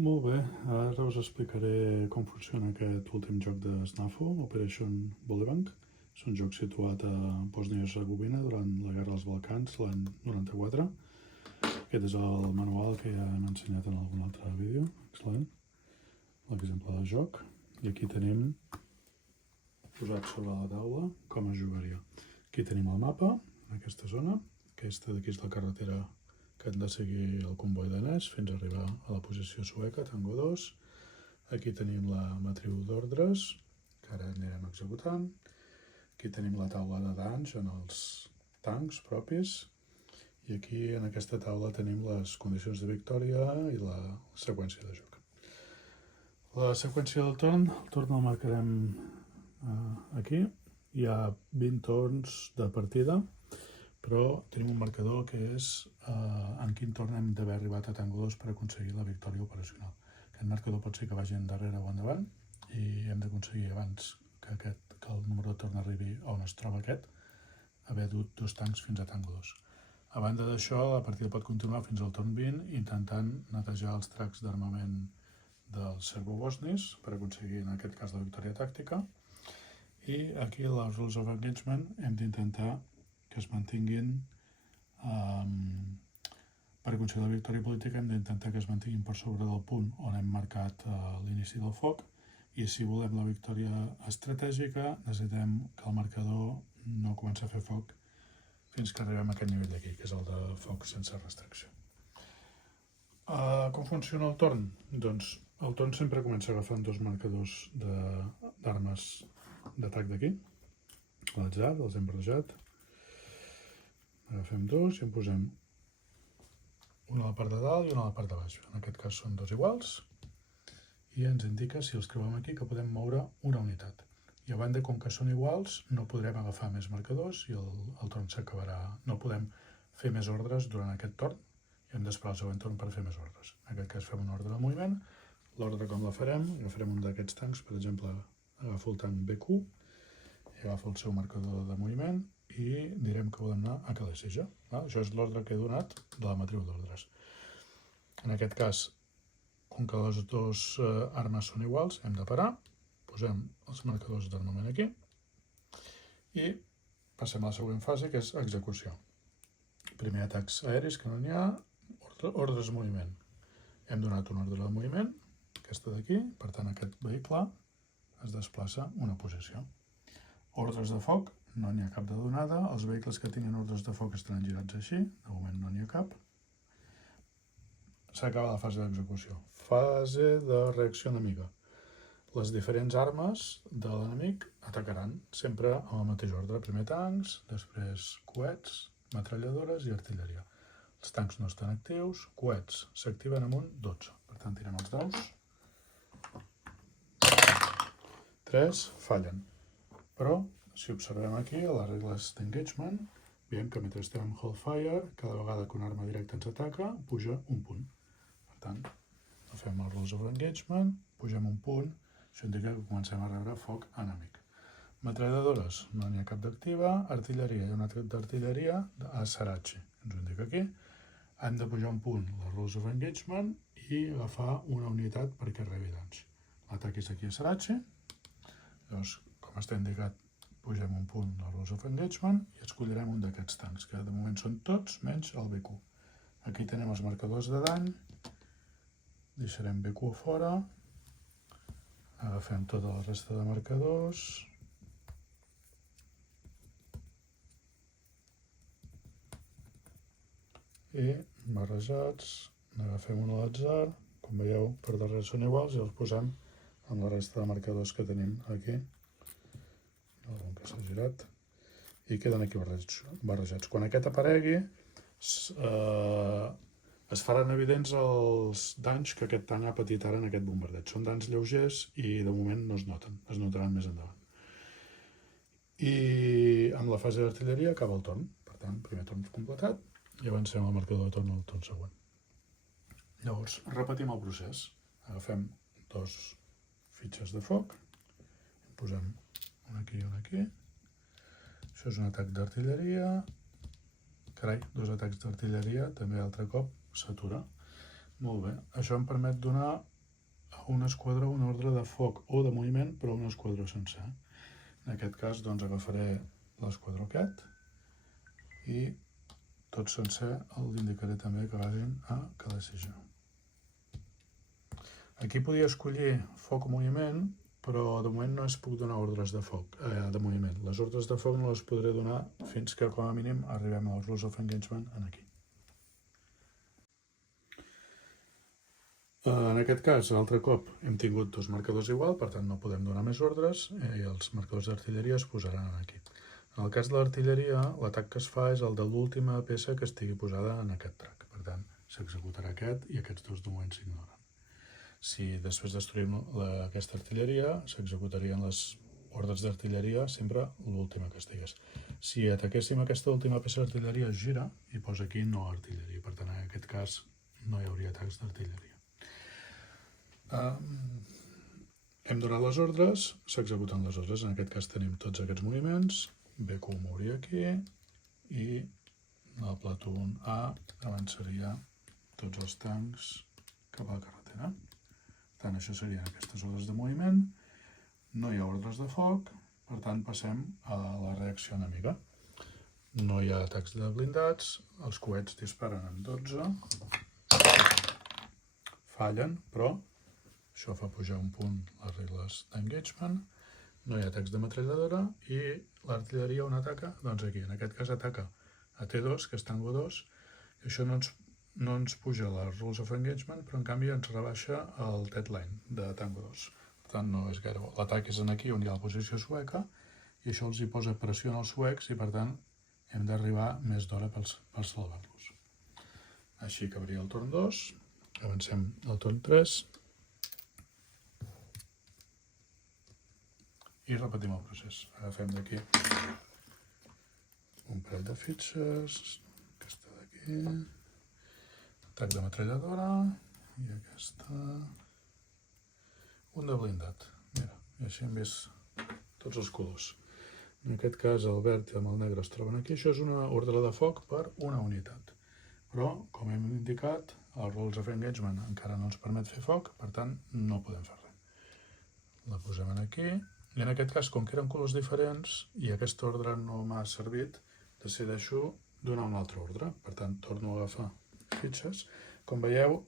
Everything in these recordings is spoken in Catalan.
Molt bé, ara us explicaré com funciona aquest últim joc de SNAFU, Operation Volleybank. És un joc situat a Bòsnia i Hercegovina durant la Guerra dels Balcans, l'any 94. Aquest és el manual que ja hem ensenyat en algun altre vídeo, excel·lent, l'exemple del joc. I aquí tenim posat sobre la taula com es jugaria. Aquí tenim el mapa, en aquesta zona. Aquesta d'aquí és la carretera que han de seguir el comboi danès fins a arribar a la posició sueca, Tango 2. Aquí tenim la matriu d'ordres, que ara anirem executant. Aquí tenim la taula de danys en els tancs propis. I aquí, en aquesta taula, tenim les condicions de victòria i la seqüència de joc. La seqüència del torn, el torn el marcarem aquí. Hi ha 20 torns de partida, però tenim un marcador que és en quin torn hem d'haver arribat a Tango 2 per aconseguir la victòria operacional. Aquest marcador pot ser que vagi endarrere o endavant i hem d'aconseguir abans que el número de torn arribi on es troba aquest, haver dut 2 tancs fins a Tango 2. A banda d'això, la partida pot continuar fins al torn 20 intentant netejar els tracks d'armament dels serbobosnis per aconseguir, en aquest cas, la victòria tàctica. I aquí, a les Rules of Engagement, hem d'intentar que es mantinguin, per aconseguir la victòria política hem d'intentar que es mantinguin per sobre del punt on hem marcat l'inici del foc, i si volem la victòria estratègica necessitem que el marcador no comenci a fer foc fins que arribem a aquest nivell d'aquí, que és el de foc sense restricció. Com funciona el torn? Doncs el torn sempre comença agafant 2 marcadors d'armes d'atac d'aquí, a l'atzar, els hem barrejat. Agafem 2 i en posem una a la part de dalt i una a la part de baix. En aquest cas són 2 iguals i ens indica, si els creuem aquí, que podem moure una unitat. I a banda, com que són iguals, no podrem agafar més marcadors i el torn s'acabarà. No podem fer més ordres durant aquest torn i hem d'esperar el següent torn per fer més ordres. En aquest cas fem una ordre de moviment. L'ordre com la farem? Agafarem un d'aquests tancs, per exemple, agafo el tanc BQ i agafo el seu marcador de moviment i direm que volem anar a Calesija. Això és l'ordre que he donat de la matriu d'ordres. En aquest cas, com que les 2 armes són iguals, hem de parar, posem els marcadors d'armament aquí i passem a la següent fase, que és execució. Primer atacs aeris, que no n'hi ha, ordres de moviment. Hem donat una ordre de moviment, aquesta d'aquí, per tant aquest vehicle es desplaça una posició. Ordres de foc, no n'hi ha cap de donada, els vehicles que tinguin ordres de foc estaran girats així, de moment no n'hi ha cap. S'acaba la fase d'execució. Fase de reacció enemiga. Les diferents armes de l'enemic atacaran, sempre amb el mateix ordre. Primer tancs, després coets, metralladores i artilleria. Els tancs no estan actius, coets s'activen amb un 12. Per tant, tirem els daus. 3 fallen. Però, si observem aquí, a les regles d'engagement, veiem que mentre estem en hold fire, cada vegada que una arma directa ens ataca, puja un punt. Per tant, fem els rules of engagement, pugem un punt, això indica que comencem a rebre foc enemic. Metralladores, no n'hi ha cap d'activa, artilleria, hi ha una d'artilleria a Sarachi, ens ho indica aquí. Hem de pujar un punt, les rules of engagement, i agafar una unitat perquè rebi danys. L'atac és aquí a Sarachi, llavors, com està indicat, pugem un punt a Rules of Engagement i escollirem un d'aquests tancs, que de moment són tots menys el BQ. Aquí tenim els marcadors de dany, deixarem BQ a fora, agafem tota la resta de marcadors, i barrejats, n'agafem un a l'atzar, com veieu per darrere són iguals i els posem amb la resta de marcadors que tenim aquí, algun que s'ha girat, i queden aquí barrejats. Quan aquest aparegui, es faran evidents els danys que aquest tanc ha patit ara en aquest bombardeig. Són danys lleugers i de moment no es noten, es notaran més endavant. I amb la fase d'artilleria acaba el torn. Per tant, primer torn completat i avancem al marcador de torn al torn següent. Llavors, repetim el procés. Agafem 2 fitxes de foc, posem un aquí i un aquí. Això és un atac d'artilleria. Carai, 2 atacs d'artilleria, també altre cop s'atura. Molt bé. Això em permet donar a un esquadró una ordre de foc o de moviment, però un esquadró sencer. En aquest cas, doncs, agafaré l'esquadró aquest i tot sencer els indicaré també que vagin a Calecijo. Aquí podia escollir foc o moviment, però de moment no es puc donar ordres de foc, de moviment. Les ordres de foc no les podré donar fins que, com a mínim, arribem als Rules of Engagement aquí. En aquest cas, altre cop, hem tingut dos marcadors igual, per tant no podem donar més ordres i els marcadors d'artilleria es posaran aquí. En el cas de l'artilleria, l'atac que es fa és el de l'última peça que estigui posada en aquest track. Per tant, s'executarà aquest i aquests dos de moment s'ignoren. Si després destruïm aquesta artilleria, s'executarien les ordres d'artilleria sempre l'última que estigués. Si ataquéssim aquesta última peça d'artilleria, es gira i posa aquí no artilleria. Per tant, en aquest cas no hi hauria atacs d'artilleria. Hem donat les ordres, s'executen les ordres. En aquest cas tenim tots aquests moviments. BQ mouria aquí i el platoon A avançaria tots els tancs cap a la carretera. Per tant, això serien aquestes ordres de moviment. No hi ha ordres de foc, per tant passem a la reacció enemiga. No hi ha atacs de blindats, els coets disparen en 12, fallen, però això fa pujar un punt les regles d'engagement. No hi ha atacs de metralladora i l'artilleria on ataca? Doncs aquí, en aquest cas ataca a T2, que és Tango 2, i això no ens puja les Rules of Engagement, però en canvi ens rebaixa el deadline de Tango 2. Per tant, no és gaire bo. L'atac és aquí on hi ha la posició sueca i això els hi posa pressió als suecs i, per tant, hem d'arribar més d'hora per salvar-los. Així acabaria el torn 2. Avancem al torn 3. I repetim el procés. Agafem d'aquí un parell de fitxes, aquesta d'aquí, atac de metralladora i aquesta, un de blindat. Mira, i així hem vist tots els colors. En aquest cas el verd i el negre es troben aquí. Això és una ordre de foc per una unitat. Però, com hem indicat, el Rules of Engagement encara no ens permet fer foc, per tant no podem fer res. La posem aquí. I en aquest cas, com que eren colors diferents i aquesta ordre no m'ha servit, decideixo donar una altra ordre. Per tant, torno a agafar fitxes. Com veieu,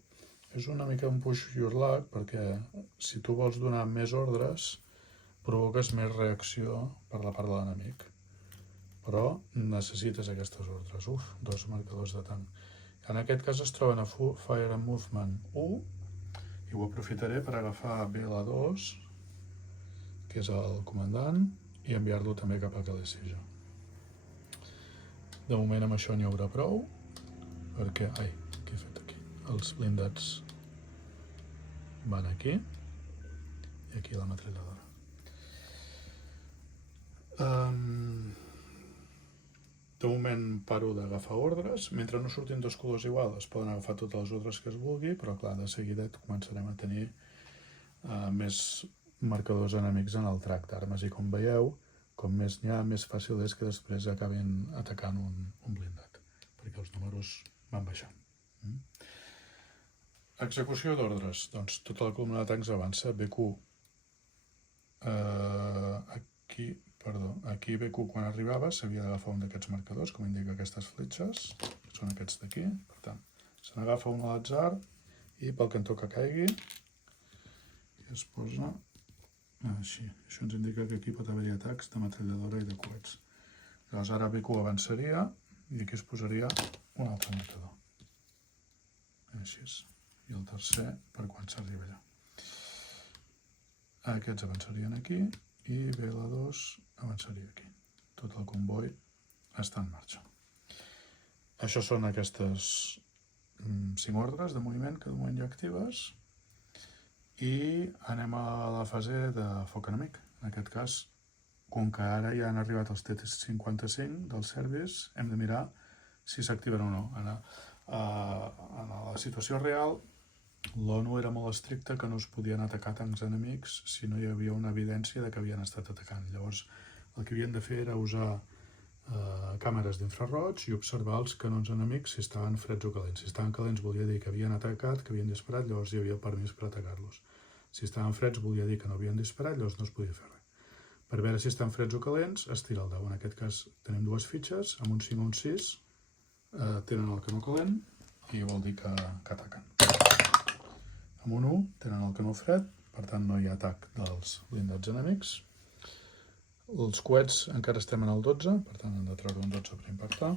és una mica un push your luck, perquè si tu vols donar més ordres, provoques més reacció per la part de l'enemic. Però necessites aquestes ordres. Dos marcadors de tanc. En aquest cas es troben a Fire and Movement 1 i ho aprofitaré per agafar BL2, que és el comandant, i enviar-lo també cap a Calecijo. De moment amb això n'hi haurà prou, perquè... Ai, què he fet aquí? Els blindats van aquí, i aquí la metralladora. De moment paro d'agafar ordres. Mentre no surtin dos colors igual, es poden agafar totes les ordres que es vulgui, però clar, de seguida començarem a tenir més marcadors enemics en el track d'armes i com veieu, com més n'hi ha, més fàcil és que després acabin atacant un blindat, perquè els números van baixant. Execució d'ordres. Doncs tota la columna de tancs avança. BQ aquí BQ quan arribava s'havia d'agafar un d'aquests marcadors, com indica aquestes fletxes, que són aquests d'aquí. Per tant, se n'agafa un a l'atzar i pel cantó que caigui es posa així. Això ens indica que aquí pot haver-hi atacs de metralladora i de coets. Llavors ara BQ avançaria i aquí es posaria un altre marcador. Així és. I el tercer per quan s'arriba allà. Aquests avançarien aquí i BL2 avançaria aquí. Tot el comboi està en marxa. Això són aquestes 5 ordres de moviment que de moment hi ha actives. I anem a la fase de foc enemic. En aquest cas, com que ara ja han arribat els T-55 del service, hem de mirar si s'activen o no. En la situació real, l'ONU era molt estricta que no es podien atacar tancs enemics si no hi havia una evidència de que havien estat atacant. Llavors, el que havien de fer era usar càmeres d'infraroig i observar els canons enemics si estaven freds o calents. Si estaven calents volia dir que havien atacat, que havien disparat, llavors hi havia el permís per atacar-los. Si estaven freds volia dir que no havien disparat, llavors no es podia fer res. Per veure si estan freds o calents, es tira el dau. En aquest cas tenim dues fitxes, amb un 5 o un 6, tenen el canó calent i vol dir que ataquen. Amb un 1 tenen el canó fred, per tant no hi ha atac dels blindats enemics. Els coets encara estem en el 12, per tant hem de treure un 12 per impactar.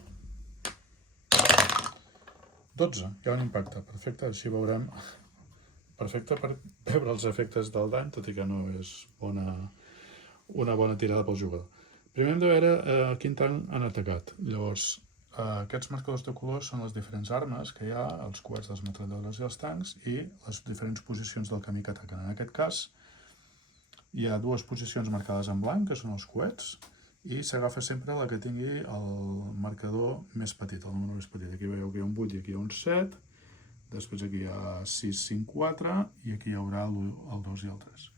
12, hi ha un impacte, perfecte, així veurem. Perfecte per veure els efectes del dany, tot i que no és una bona tirada pel jugador. Primer hem de veure quin tanc han atacat. Llavors, aquests marcadors de colors són les diferents armes que hi ha, els coets, les metralladores i els tancs, i les diferents posicions del camí que ataquen. En aquest cas, hi ha dues posicions marcades en blanc, que són els coets, i s'agafa sempre la que tingui el marcador més petit, el número més petit. Aquí veieu que hi ha un 8 i aquí hi ha un 7, després aquí hi ha 6, 5, 4, i aquí hi haurà el 2 i el 3.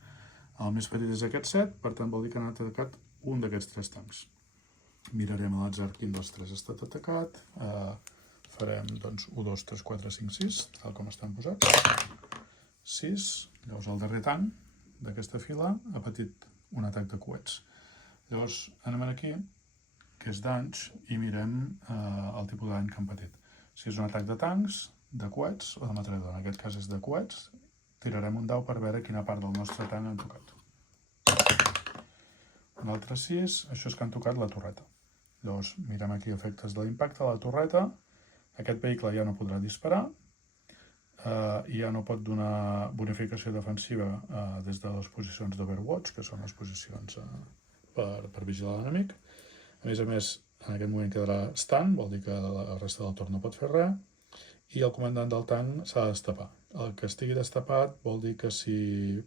El més petit és aquest 7, per tant vol dir que han atacat un d'aquests 3 tancs. Mirarem a l'atzar quin dels 3 ha estat atacat. Farem doncs 1, 2, 3, 4, 5, 6, tal com estan posats. 6, llavors el darrer tanc d'aquesta fila ha patit un atac de coets. Llavors anem aquí, que és danys, i mirem el tipus de dany que han patit. Si és un atac de tancs, de coets o de metralladora. En aquest cas és de coets. Tirarem un dau per veure quina part del nostre tanc han tocat. Un altre 6, això és que han tocat la torreta. Llavors mirem aquí efectes de l'impacte de la torreta. Aquest vehicle ja no podrà disparar, ja no pot donar bonificació defensiva des de les posicions d'Overwatch, que són les posicions per vigilar l'enemic. A més, en aquest moment quedarà stun, vol dir que la resta del torn no pot fer res, i el comandant del tanc s'ha de destapar. El que estigui destapat vol dir que si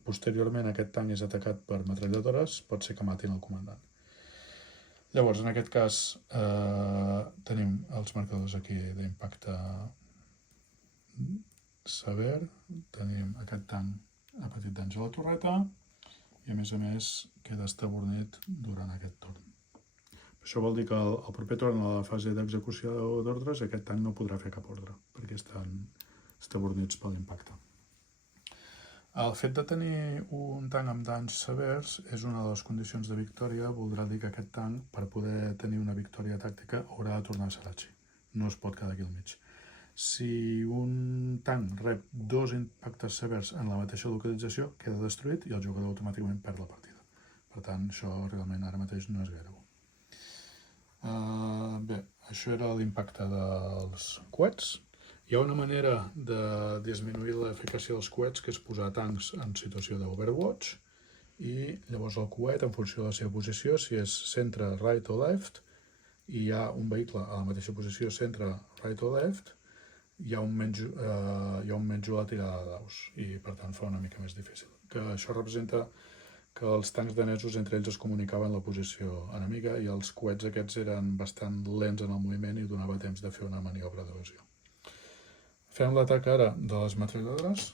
posteriorment aquest tanc és atacat per metralladores, pot ser que matin el comandant. Llavors, en aquest cas, tenim els marcadors aquí d'impacte sever. Tenim aquest tanc a petit danys a la torreta i, a més, queda estabornit durant aquest torn. Això vol dir que el proper torn, a la fase d'execució d'ordres, aquest tanc no podrà fer cap ordre, perquè estan estabornits per l'impacte. El fet de tenir un tanc amb danys severs és una de les condicions de victòria. Voldrà dir que aquest tanc, per poder tenir una victòria tàctica, haurà de tornar a Sarachi. No es pot quedar aquí al mig. Si un tanc rep 2 impactes severs en la mateixa localització, queda destruït i el jugador automàticament perd la partida. Per tant, això realment ara mateix no és gaire bo. Bé, això era l'impacte dels coets. Hi ha una manera de disminuir l'eficàcia dels coets, que és posar tancs en situació d'Overwatch, i llavors el coet, en funció de la seva posició, si és centre, right o left, i hi ha un vehicle a la mateixa posició, centre, right o left, hi ha un menys a la tirada de daus, i per tant fa una mica més difícil. Que això representa que els tancs danesos entre ells es comunicaven la posició enemiga i els coets aquests eren bastant lents en el moviment i donava temps de fer una maniobra d'evasió. Fem l'atac ara de les metralladores.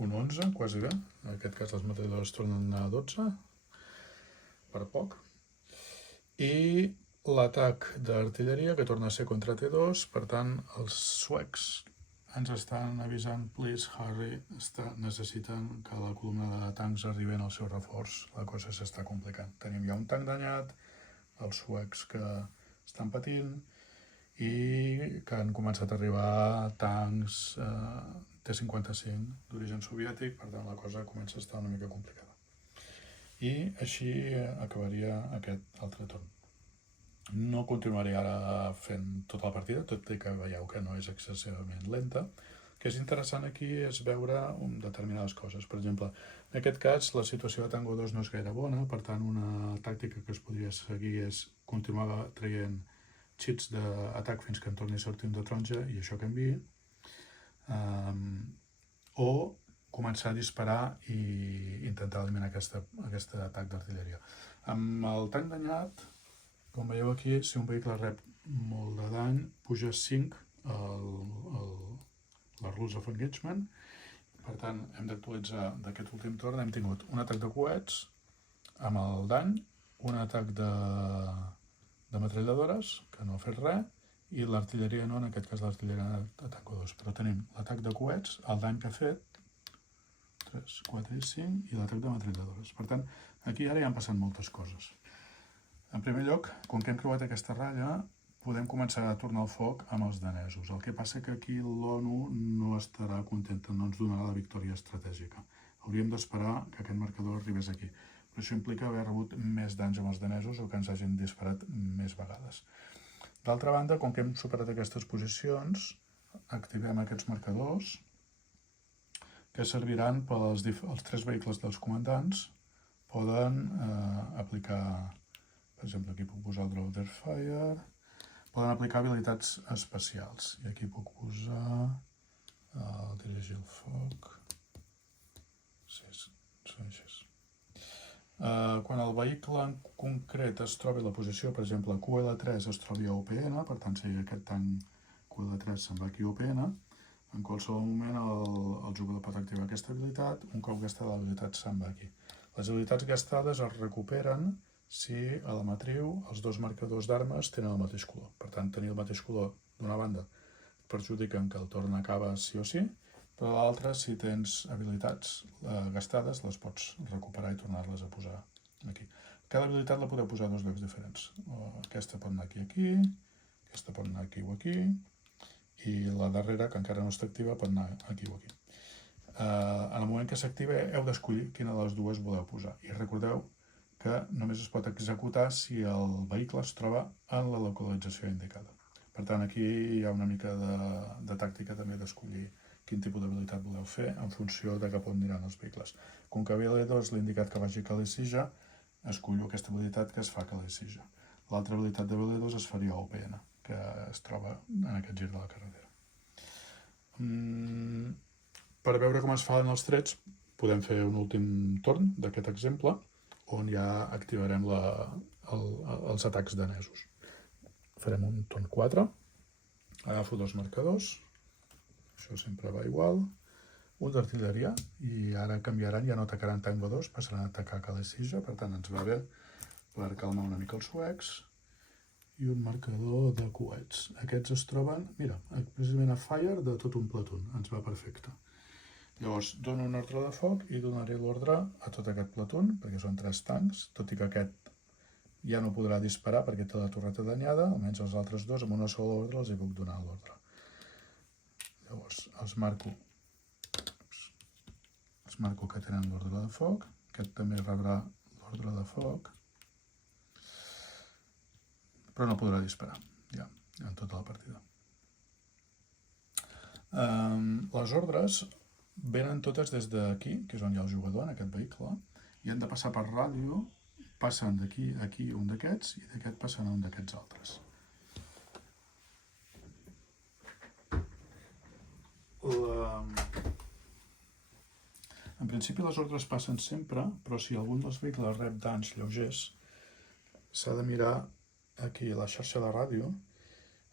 Un 11, quasi bé. En aquest cas les metralladores tornen a 12, per poc. I l'atac d'artilleria, que torna a ser contra T2, per tant els suecs ens estan avisant, please, Harry, necessiten que la columna de tancs arribi al seu reforç. La cosa s'està complicant. Tenim ja un tanc danyat, els suecs que estan patint, i que han començat a arribar tancs T-55 d'origen soviètic, per tant la cosa comença a estar una mica complicada. I així acabaria aquest altre torn. No continuaré ara fent tota la partida, tot i que veieu que no és excessivament lenta. El que és interessant aquí és veure determinades coses. Per exemple, en aquest cas la situació de Tango 2 no és gaire bona, per tant una tàctica que es podria seguir és continuar traient cheats d'atac fins que en torni a sortir un de taronja i això canviï, o començar a disparar i intentar eliminar aquest atac d'artilleria. Amb el tanc danyat, com veieu aquí, si un vehicle rep molt de dany, puja 5 les Rules of Engagement. Per tant, hem d'actualitzar d'aquest últim torn. Hem tingut un atac de coets amb el dany un atac de metralladores, que no ha fet res, i l'artilleria no, en aquest cas l'artilleria ataca 2. Però tenim l'atac de coets, el dany que ha fet, 3, 4 i 5, i l'atac de metralladores. Per tant, aquí ara ja han passat moltes coses. En primer lloc, com que hem creuat aquesta ratlla, podem començar a tornar el foc amb els danesos. El que passa que aquí l'ONU no estarà contenta, no ens donarà la victòria estratègica. Hauríem d'esperar que aquest marcador arribés aquí. Però això implica haver rebut més danys amb els danesos o que ens hagin disparat més vegades. D'altra banda, com que hem superat aquestes posicions, activem aquests marcadors que serviran pels 3 vehicles dels comandants. Poden aplicar, per exemple, aquí puc posar el Draw Their Fire, poden aplicar habilitats especials. I aquí puc posar dirigir el foc. Sí, són així. Quan el vehicle en concret es trobi a la posició, per exemple, QL3 es trobi a OPN, per tant, si aquest tanc QL3 se'n va aquí a OPN, en qualsevol moment el jugador pot activar aquesta habilitat, un cop gastada l'habilitat se'n va aquí. Les habilitats gastades es recuperen si a la matriu els 2 marcadors d'armes tenen el mateix color. Per tant, tenir el mateix color d'una banda perjudiquen que el torn acaba sí o sí, però l'altra, si tens habilitats gastades, les pots recuperar i tornar-les a posar aquí. Cada habilitat la podeu posar a 2 llocs diferents. Aquesta pot anar aquí, aquesta pot anar aquí o aquí, i la darrera, que encara no està activa, pot anar aquí o aquí. En el moment que s'activa, heu d'escollir quina de les dues voleu posar. I recordeu que només es pot executar si el vehicle es troba en la localització indicada. Per tant, aquí hi ha una mica de tàctica també d'escollir quin tipus d'habilitat voleu fer en funció de cap on aniran els vehicles. Com que BL2 l'he indicat que vagi a Calisija, escollo aquesta habilitat que es fa a Calisija. L'altra habilitat de BL2 es faria a OPN, que es troba en aquest gir de la carretera. Per veure com es fan els trets, podem fer un últim torn d'aquest exemple, on ja activarem els atacs danesos. Farem un torn 4, agafo 2 marcadors, això sempre va igual, un d'artilleria, i ara canviaran, ja no atacaran tanc 2, passaran a atacar Calisija, per tant ens va bé per calmar una mica els suecs, i un marcador de coets. Aquests es troben, mira, precisament a fire de tot un plató, ens va perfecte. Llavors, dono un ordre de foc i donaré l'ordre a tot aquest plató, perquè són 3 tancs, tot i que aquest ja no podrà disparar perquè té la torreta danyada, almenys els altres 2 amb una sola ordre els hi puc donar l'ordre. Llavors, els marco que tenen l'ordre de foc, aquest també rebrà l'ordre de foc, però no podrà disparar, ja, en tota la partida. Les ordres venen totes des d'aquí, que és on hi ha el jugador, en aquest vehicle, i han de passar per ràdio, passen d'aquí a aquí un d'aquests, i d'aquest passen a un d'aquests altres. En principi les ordres passen sempre, però si algun dels vehicles rep danys lleugers, s'ha de mirar aquí a la xarxa de ràdio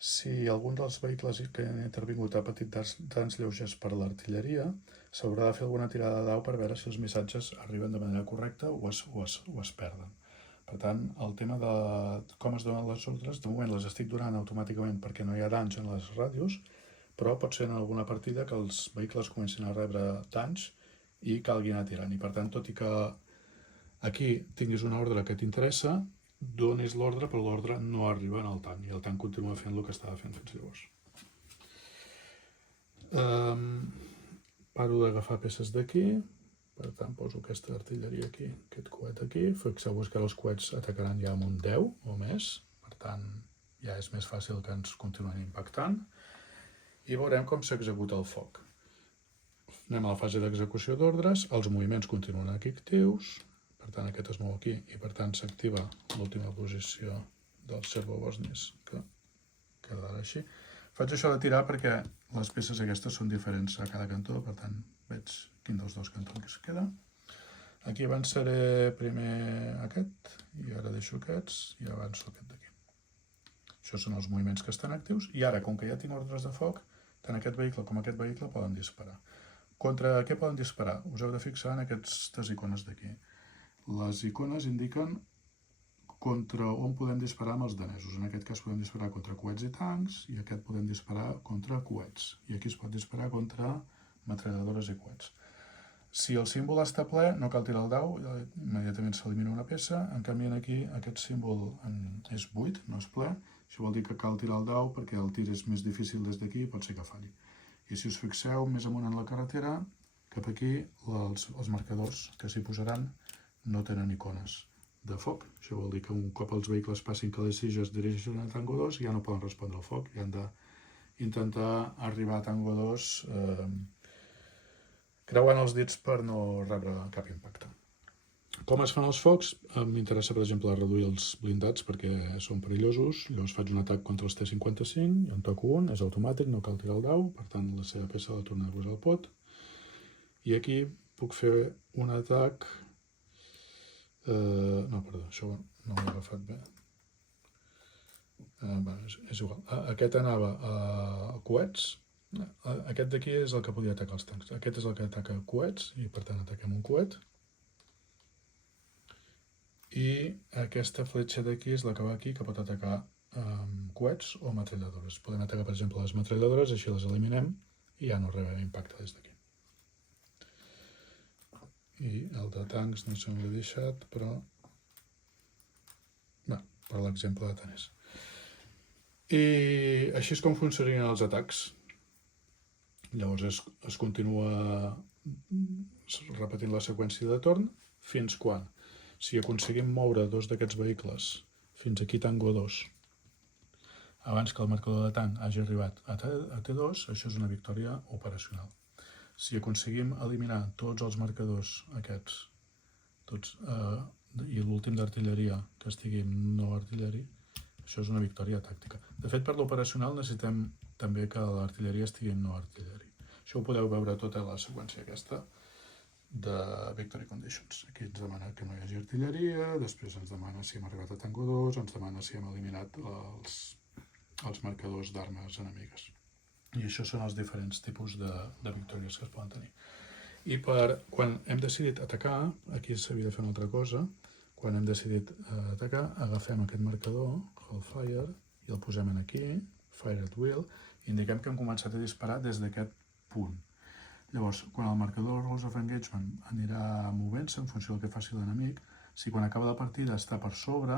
si algun dels vehicles que han intervingut ha patit danys lleugers per l'artilleria, s'haurà de fer alguna tirada de dau per veure si els missatges arriben de manera correcta o es perden. Per tant, el tema de com es donen les ordres, de moment les estic donant automàticament perquè no hi ha danys en les ràdios, però pot ser en alguna partida que els vehicles comencin a rebre danys i calgui anar tirant. I per tant, tot i que aquí tinguis una ordre que t'interessa, donis l'ordre, però l'ordre no arriba en el tanc, i el tanc continua fent el que estava fent fins llavors. Paro d'agafar peces d'aquí, per tant poso aquesta artilleria aquí, aquest coet aquí, fixeu-vos que els coets atacaran ja amb un 10 o més, per tant ja és més fàcil que ens continuen impactant, i veurem com s'executa el foc. Anem a la fase d'execució d'ordres, els moviments continuen aquí actius, per tant aquest es mou aquí i per tant s'activa l'última posició del servo-bosnis, que quedarà així. Faig això de tirar perquè les peces aquestes són diferents a cada cantó, per tant veig quin dels 2 cantons es queda. Aquí avançaré primer aquest i ara deixo aquests i avanço aquest d'aquí. Això són els moviments que estan actius i ara, com que ja tinc ordres de foc, tant aquest vehicle com aquest vehicle poden disparar. Contra què poden disparar? Us heu de fixar en aquestes icones d'aquí. Les icones indiquen contra on podem disparar amb els danesos. En aquest cas podem disparar contra coets i tancs, i aquest podem disparar contra coets. I aquí es pot disparar contra metralladores i coets. Si el símbol està ple, no cal tirar el dau, immediatament s'elimina una peça. En canvi, aquí aquest símbol és buit, no és ple. Això vol dir que cal tirar el dau perquè el tir és més difícil des d'aquí i pot ser que falli. I si us fixeu més amunt en la carretera, cap aquí els marcadors que s'hi posaran no tenen icones de foc. Això vol dir que un cop els vehicles passin que les SIG es dirigeixen a Tango 2 ja no poden respondre al foc i han d'intentar arribar a Tango 2 creuant els dits per no rebre cap impacte. Com es fan els focs? M'interessa, per exemple, reduir els blindats perquè són perillosos. Llavors faig un atac contra els T-55, en toco un, és automàtic, no cal tirar el dau, per tant la seva peça la torna a posar al pot. I aquí puc fer un atac... no, perdó, això no ho he agafat bé. És igual. Aquest anava a coets. Aquest d'aquí és el que podia atacar els tancs. Aquest és el que ataca coets i per tant ataquem un coet. I aquesta fletxa d'aquí és la que va aquí, que pot atacar coets o metralladores. Podem atacar, per exemple, les metralladores, així les eliminem i ja no rebem impacte des d'aquí. I el de tancs no se m'ho he deixat, però... Bé, per l'exemple de taners. I així és com funcionarien els atacs. Llavors es continua repetint la seqüència de torn fins quan, si aconseguim moure dos d'aquests vehicles fins aquí Tango 2, abans que el marcador de tanc hagi arribat a T2, això és una victòria operacional. Si aconseguim eliminar tots els marcadors aquests, i l'últim d'artilleria que estigui no artilleria, això és una victòria tàctica. De fet, per l'operacional necessitem també que l'artilleria estigui en no artilleria. Això ho podeu veure tota la seqüència aquesta de Victory Conditions. Aquí ens demana que no hi hagi artilleria, després ens demana si hem arribat a Tango 2, ens demana si hem eliminat els marcadors d'armes enemigues. I això són els diferents tipus de victòries que es poden tenir. I quan hem decidit atacar, aquí s'havia de fer una altra cosa, quan hem decidit atacar, agafem aquest marcador, Hold Fire, i el posem aquí, Fire at Will, i indiquem que hem començat a disparar des d'aquest punt. Llavors, quan el marcador Rules of Engagement anirà movent-se en funció del que faci l'enemic, si quan acaba la partida està per sobre,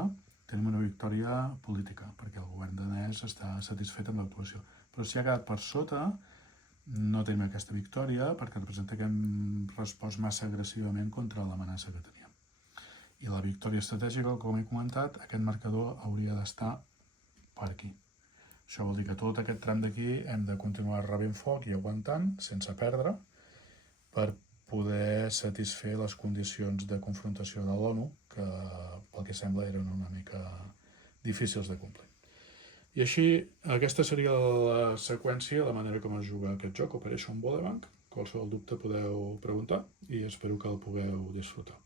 tenim una victòria política, perquè el govern danès està satisfet amb l'actuació. Però si ha quedat per sota, no tenim aquesta victòria perquè representa que hem respost massa agressivament contra l'amenaça que teníem. I la victòria estratègica, com he comentat, aquest marcador hauria d'estar per aquí. Això vol dir que tot aquest tram d'aquí hem de continuar rebent foc i aguantant, sense perdre, per poder satisfer les condicions de confrontació de l'ONU, que pel que sembla eren una mica difícils de complir. I així, aquesta seria la seqüència, la manera com es juga aquest joc, Operation Bolebank. Qualsevol dubte podeu preguntar i espero que el pugueu disfrutar.